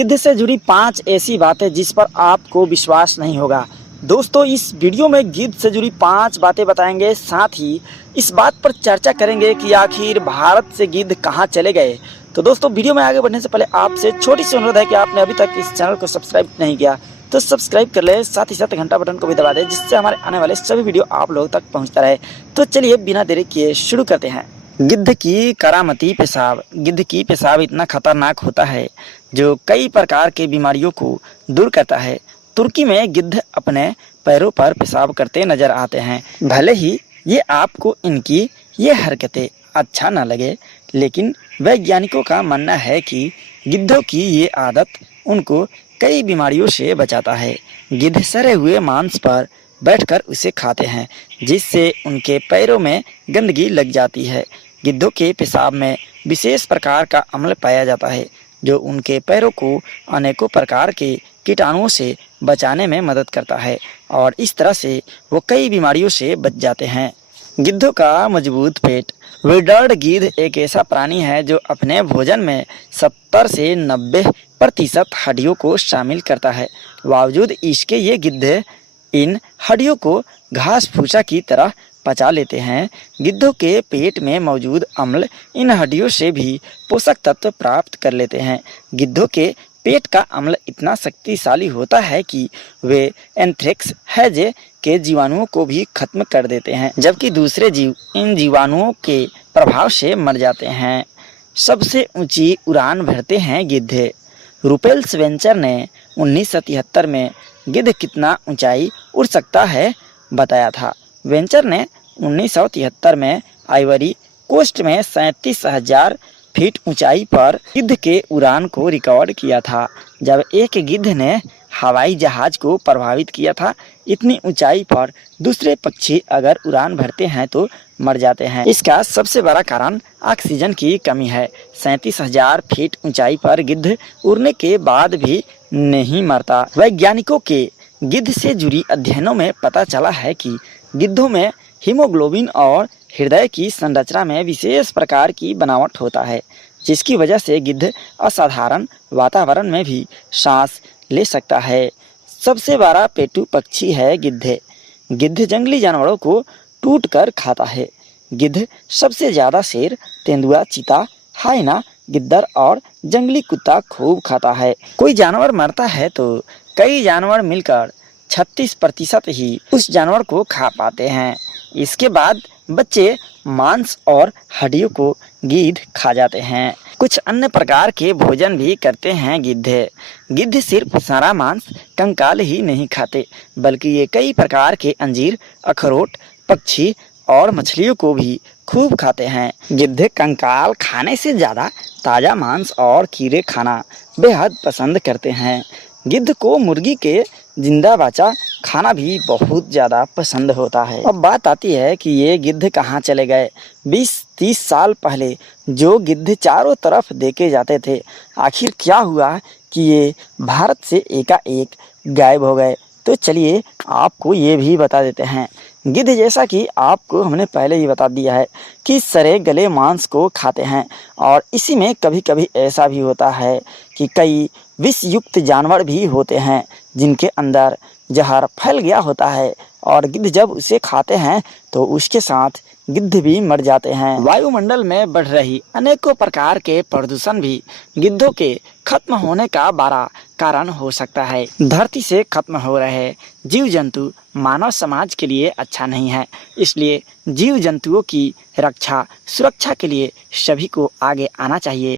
गिद्ध से जुड़ी 5 ऐसी बातें जिस पर आपको विश्वास नहीं होगा। दोस्तों, इस वीडियो में गिद्ध से जुड़ी 5 बातें बताएंगे, साथ ही इस बात पर चर्चा करेंगे कि आखिर भारत से गिद्ध कहां चले गए। तो दोस्तों, वीडियो में आगे बढ़ने से पहले आपसे छोटी सी अनुरोध है कि आपने अभी तक इस चैनल को सब्सक्राइब नहीं किया तो सब्सक्राइब कर ले, साथ ही साथ घंटा बटन को भी दबा दें, जिससे हमारे आने वाले सभी वीडियो आप लोगों तक पहुंचता रहे। तो चलिए बिना देरी किए शुरू करते हैं। गिद्ध की करामती पेशाब। गिद्ध की पेशाब इतना खतरनाक होता है जो कई प्रकार के बीमारियों को दूर करता है। तुर्की में गिद्ध अपने पैरों पर पेशाब करते नजर आते हैं। भले ही ये आपको इनकी ये हरकतें अच्छा न लगे, लेकिन वैज्ञानिकों का मानना है कि गिद्धों की ये आदत उनको कई बीमारियों से बचाता है। गिद्ध सड़े हुए मांस पर बैठकर उसे खाते हैं, जिससे उनके पैरों में गंदगी लग जाती है। गिद्धों के पेशाब में विशेष प्रकार का अम्ल पाया जाता है जो उनके पैरों को अनेकों प्रकार के कीटाणुओं से बचाने में मदद करता है और इस तरह से वो कई बीमारियों से बच जाते हैं। गिद्धों का मजबूत पेट। विडर्ड गिद्ध एक ऐसा प्राणी है जो अपने भोजन में 70 से 90% हड्डियों को शामिल करता है। बावजूद इसके ये गिद्ध इन हड्डियों को घास भूसा की तरह पचा लेते हैं। गिद्धों के पेट में मौजूद अम्ल इन हड्डियों से भी पोषक तत्व प्राप्त कर लेते हैं। गिद्धों के पेट का अम्ल इतना शक्तिशाली होता है कि वे एंथ्रेक्स हैजे के जीवाणुओं को भी खत्म कर देते हैं, जबकि दूसरे जीव इन जीवाणुओं के प्रभाव से मर जाते हैं। सबसे ऊंची उड़ान भरते हैं गिद्ध। रूपेल्स वेंचर ने 1973 में गिद्ध कितना ऊंचाई उड़ सकता है बताया था। वेंचर ने 1973 में आइवरी कोस्ट में 37,000 फीट ऊंचाई पर गिद्ध के उड़ान को रिकॉर्ड किया था, जब एक गिद्ध ने हवाई जहाज को प्रभावित किया था। इतनी ऊंचाई पर दूसरे पक्षी अगर उड़ान भरते हैं तो मर जाते हैं। इसका सबसे बड़ा कारण ऑक्सीजन की कमी है। 37,000 फीट ऊंचाई पर गिद्ध उड़ने के बाद भी नहीं मरता। वैज्ञानिकों के गिद्ध से जुड़ी अध्ययनों में पता चला है कि गिद्धों में हीमोग्लोबिन और हृदय की संरचना में विशेष प्रकार की बनावट होता है, जिसकी वजह से गिद्ध असाधारण वातावरण में भी सांस ले सकता है। सबसे बड़ा पेटू पक्षी है गिद्ध। गिद्ध जंगली जानवरों को टूट कर खाता है। गिद्ध सबसे ज्यादा शेर, तेंदुआ, चीता, हाइना, गिद्दर और जंगली कुत्ता खूब खाता है। कोई जानवर मरता है तो कई जानवर मिलकर 36% ही उस जानवर को खा पाते हैं। इसके बाद बच्चे मांस और हड्डियों को गिद्ध खा जाते हैं। कुछ अन्य प्रकार के भोजन भी करते हैं गिद्ध। गिद्ध सिर्फ सारा मांस, कंकाल ही नहीं खाते, बल्कि ये कई प्रकार के अंजीर, अखरोट, पक्षी और मछलियों को भी खूब खाते हैं। गिद्ध कंकाल खाने से ज़्यादा ताज़ा मांस और कीड़े खाना बेहद पसंद करते हैं। गिद्ध को मुर्गी के जिंदा बचा खाना भी बहुत ज़्यादा पसंद होता है। अब बात आती है कि ये गिद्ध कहाँ चले गए। 20-30 साल पहले जो गिद्ध चारों तरफ देखे जाते थे, आखिर क्या हुआ कि ये भारत से एकाएक गायब हो गए। तो चलिए आपको ये भी बता देते हैं। गिद्ध, जैसा कि आपको हमने पहले ही बता दिया है, कि सड़े गले मांस को खाते हैं और इसी में कभी कभी ऐसा भी होता है कि कई विषयुक्त जानवर भी होते हैं जिनके अंदर जहर फैल गया होता है और गिद्ध जब उसे खाते हैं तो उसके साथ गिद्ध भी मर जाते हैं। वायुमंडल में बढ़ रही अनेकों प्रकार के प्रदूषण भी गिद्धों के खत्म होने का बड़ा कारण हो सकता है। धरती से खत्म हो रहे जीव जंतु मानव समाज के लिए अच्छा नहीं है, इसलिए जीव जंतुओं की रक्षा सुरक्षा के लिए सभी को आगे आना चाहिए।